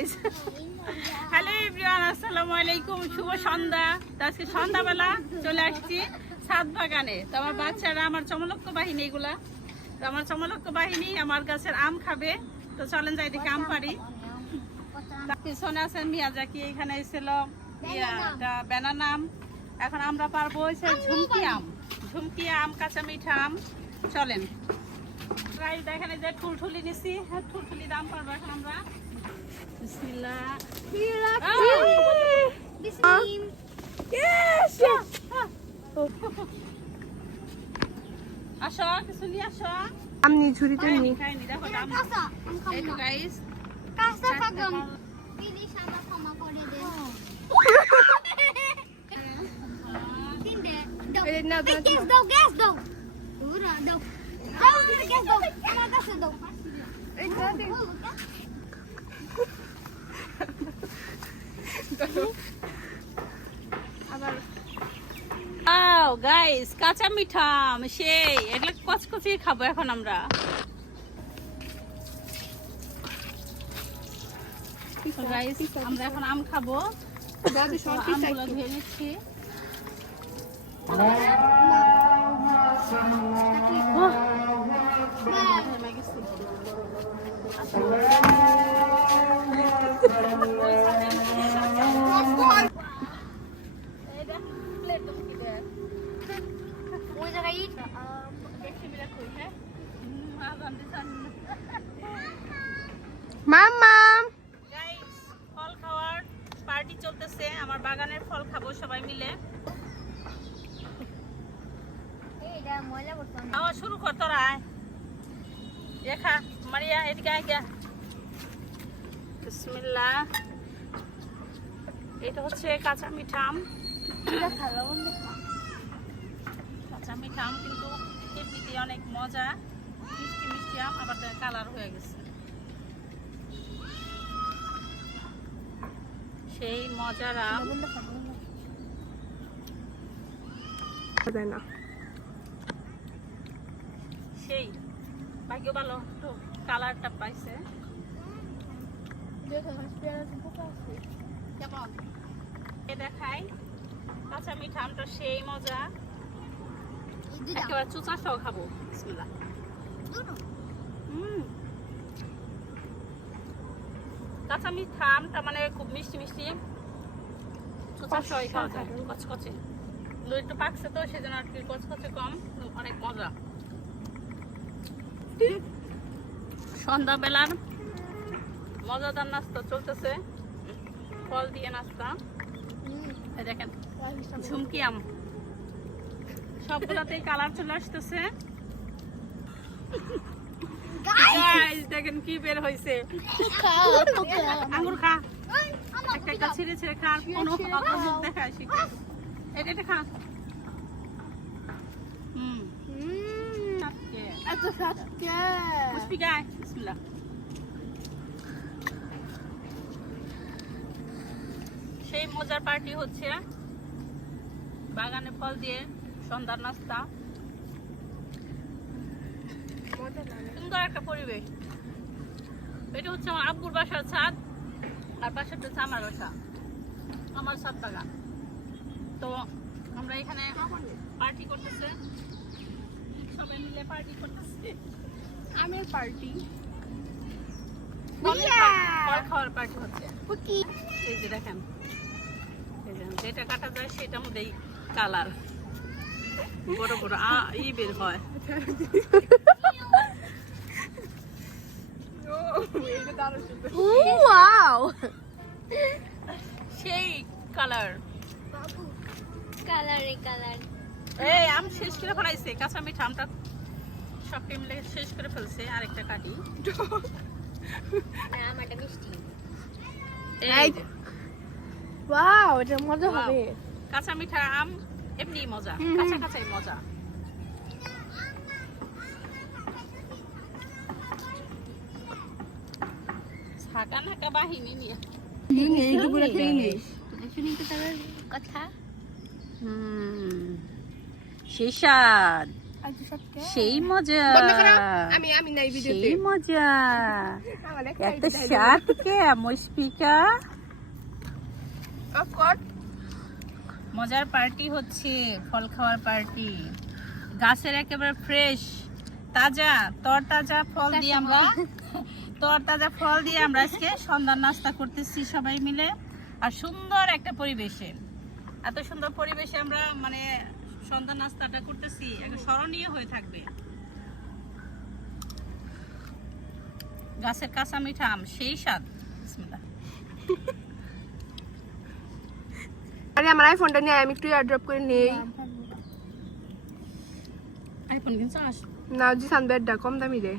Guys hello everyone আসসালামু আলাইকুম শুভ সন্ধ্যা। আজকে সন্ধ্যাবেলা চলে আসছি ছাদ বাগানে। তো আমার বাচ্চারা, আমার চমলক্ষ বাহিনী এগুলা। তো আমার চমলক্ষ বাহিনী আমার গাছের আম খাবে। তো চলেন যাই দেখে আম পারি পিছনে আছেন মিয়াজাকি এখানে এসেছিল। ব্যানানা আম। এখন আমরা পারব হচ্ছে ঝুমকি আম। ঝুমকি আম, কাঁচা মিঠা আম। চলেন। প্রাইস দেখেন যে ঠুলঠুলি নিছি। হ্যাঁ ঠুলঠুলি দাম পারব এখন আমরা। বিসমিল্লাহ আসো কিছু নিয়ে আসো আমনি ঝুড়িতে নি খাইনি, দেখো দাম। এই তো গাইস এই না দাও গ্যাস দাও। গ্যাস দাও পুরা দাও দাও গ্যাস দাও আমার কাছে দাও এই দাও দিন। আবার আও গাইস কাঁচা মিঠা আম সেই এগুলো কচকচি খাব এখন আমরা। গাইস আমরা এখন আম খাব। আমগুলো ধুয়ে নিচ্ছি। জায়গায় দেখি মিলে কই, হ্যাঁ? হুম, আজান Guys, ফল খাওয়ার পার্টি চলতেছে। আমার বাগানের ফল খাব সবাই মিলে। খাওয়া শুরু কর তোরা আয়। এ খা মারিয়া এদিকে আয় গিয়া। বিসমিল্লাহ। এটা হচ্ছে কাঁচা মিঠা আম মিঠা আম কিন্তু এমনিতে অনেক মজা। মিষ্টি মিষ্টি আম আবার কালার হয়ে গেছে। সেই মজার আম। না সেই ভাগ্য ভালো একটু কালারটা পাইছে। কেমন? এ দেখাই। কাঁচা মিঠা আমটা সেই মজা। একেবারে চুচা সহ খাব। বিসমিল্লাহ। হুম কাঁচা মিঠা আমটা মানে খুব মিষ্টি মিষ্টি। চুচা সহ খাওয়া যায় কচকচে। একটু পাকছে তো সেজন্য আর কি কচকচে কম অনেক মজা। সন্ধ্যাবেলার মজাদার নাস্তা চলতেছে। ফল দিয়ে নাস্তা। দেখেন ঝুমকি আম। সবগুলাতেই কালার চলে আসতেছে। দেখেন কি বের হয়েছে আঙ্গুর খা। একটা একটা ছিঁড়ে ছিঁড়ে খা আর কোনো মুখ দেখায় শিখে। এটা এটা খা। হুম। এত সাতকে। পুষ্পি বিসমিল্লাহ। সেই মজার পার্টি হচ্ছে বাগানে ফল দিয়ে। সন্ধ্যার নাস্তা। সুন্দর একটা পরিবেশ। এটা হচ্ছে আমার আব্বুর বাসার ছাদ আর পাশেরটা হচ্ছে আমার বাসা আমার ছাদ বাগান। তো আমরা এখানে পার্টি করতেছে। সবাই মিলে পার্টি করতেছে। আমের পার্টি খাওয়ার পার্টি হচ্ছে। এই যে দেখেন যেটা কাটা যায় সেটার মধ্যেই কালার বড় বড় আ ই বের হয়। ওয়াও। সেই কালার। কালারে কালার। এই আম শেষ করে ফেলাইছে কাঁচা মিঠা আমটা সব মিলে শেষ করে ফেলছে আরেকটা কাটি। আমারটা মিষ্টি। এই ওয়াও এটা মজা হবে। কাঁচা মিঠা আম এমনি মজা হুম, কাঁচা কাঁচাই মজা নাকা বাহিনী নিয়ে। কথা। সেই স্বাদ। সেই মজা। আমি আমি নাই ভিডিওতে সেই মজা। এত স্বাদ কে মুশফিকা অফ কোর্স মজার পার্টি হচ্ছে ফল খাওয়ার পার্টি। গাছের একেবারে ফ্রেশ তাজা তর তাজা ফল দিয়ে আমরা তর তাজা ফল? দিয়ে আমরা আজকে সন্ধ্যার নাস্তা করতেছি সবাই মিলে। আর সুন্দর একটা পরিবেশে। এত সুন্দর পরিবেশে আমরা মানে সন্ধ্যা নাস্তাটা করতেছি একটা স্মরণীয় হয়ে থাকবে। গাছের কাঁচা মিঠা আম সেই স্বাদ। বিসমিল্লাহ। আমার আইফোনটা নিয়ে আমি একটু এয়ারড্রপ করে নেই। আইফোন কিনছ আস না জি সানবেডটা কম দামি রে।